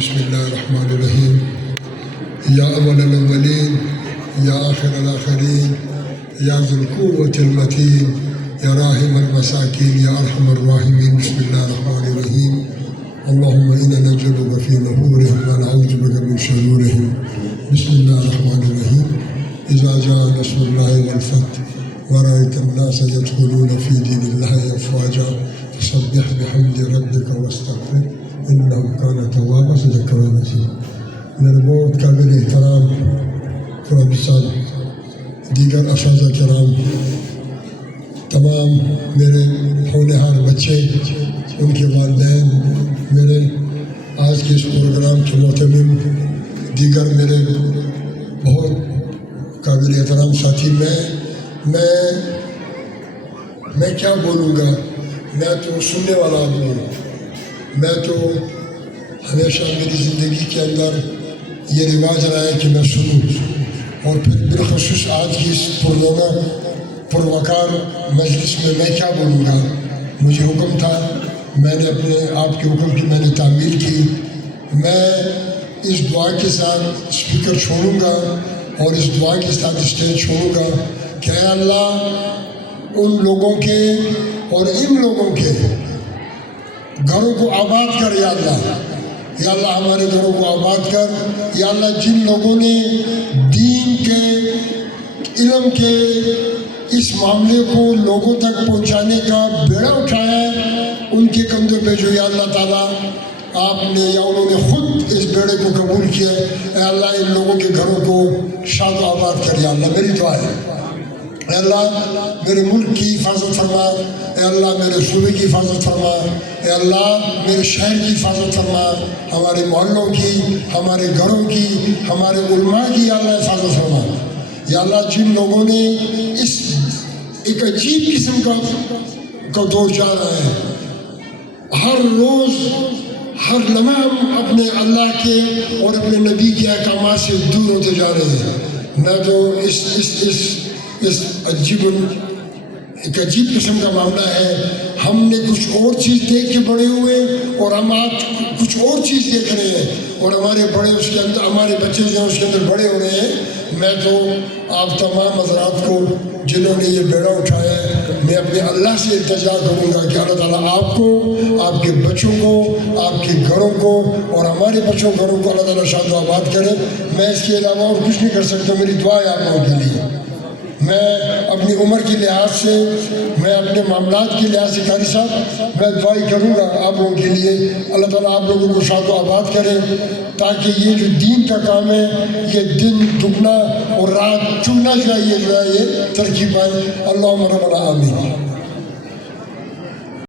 بسم اللہ الرحمن الرحیم یا اول الاولین یا آخر الاخرین یا ذو القوة المتین یا راحم المساکین یا ارحم الراحمین بسم اللہ الرحمن الرحیم اللہم انا نجعلک فی نحورہم ونعوذ بک من شرورہم بسم اللہ الرحمن الرحیم اذا جاء نصر اللہ والفتح ورأیت الناس يدخلون فی دین اللہ افواجا فسبح بحمد ربک واستغفر انہ کان توابا صدق العظیم۔ میرے بہت قابل احترام پروفیسر، دیگر اساتذہ کرام، تمام میرے ہونہار بچے، ان کے والدین، میرے آج کے اس پروگرام کے معتمم، دیگر میرے بہت قابل احترام ساتھی، میں کیا بولوں گا؟ میں تو سننے والا آدمی ہوں۔ میں تو ہمیشہ میری زندگی کے اندر یہ رواج رہا ہے کہ میں سنوں، اور پھر بالخصوص آج کی اس پروقار مجلس میں کیا بولوں گا؟ مجھے حکم تھا، میں نے اپنے آپ کے حکم کی میں نے تعمیل کی۔ میں اس دعا کے ساتھ اسپیکر چھوڑوں گا اور اس دعا کے ساتھ اسٹیج چھوڑوں گا کہ اے اللہ ان لوگوں کے اور ان لوگوں کے گھروں کو آباد کر یا اللہ ہمارے گھروں کو آباد کر یا اللہ۔ جن لوگوں نے دین کے علم کے اس معاملے کو لوگوں تک پہنچانے کا بیڑا اٹھایا ہے، ان کے کندھوں پہ جو یا اللہ تعالیٰ آپ نے یا انہوں نے خود اس بیڑے کو قبول کیا ہے، اے اللہ ان لوگوں کے گھروں کو شاد و آباد کر یا اللہ۔ میری دعا ہے اے اللہ میرے ملک کی حفاظت فرما، اے اللہ میرے صوبے کی حفاظت فرما، اے اللہ میرے شہر کی حفاظت فرما، ہمارے محلوں کی، ہمارے گھروں کی، ہمارے علماء کی یا اللہ حفاظت فرما۔ یا اللہ جن لوگوں نے اس ایک عجیب قسم کا دور جا رہا ہے، ہر روز ہر لمحہ ہم اپنے اللہ کے اور اپنے نبی کے احکامات سے دور ہوتے جا رہے ہیں۔ میں تو اس ایک عجیب قسم کا معاملہ ہے۔ ہم نے کچھ اور چیز دیکھ کے بڑے ہوئے اور ہم آج کچھ اور چیز دیکھ رہے ہیں، اور ہمارے بڑے اس کے اندر، ہمارے بچے جو ہیں اس کے اندر بڑے ہو رہے ہیں۔ میں تو آپ تمام حضرات کو جنہوں نے یہ بیڑا اٹھایا ہے، میں اپنے اللہ سے التجا کروں گا کہ اللہ تعالیٰ آپ کو، آپ کے بچوں کو، آپ کے گھروں کو اور ہمارے بچوں گھروں کو اللہ تعالیٰ شاد و آباد کرے۔ میں اس کے علاوہ اور کچھ نہیں کر سکتا۔ میری دعا ہے آپ لوگوں کے لیے۔ میں اپنی عمر کے لحاظ سے، میں اپنے معاملات کے لحاظ سے قاری صاحب میں دعائی کروں گا آپ لوگوں کے لیے، اللہ تعالیٰ آپ لوگوں کو شاد و آباد کرے، تاکہ یہ جو دین کا کام ہے یہ دن دگنا اور رات چگنا جو ہے یہ ترقی پائے۔ اللہم ربنا آمین۔